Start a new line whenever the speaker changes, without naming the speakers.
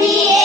the end.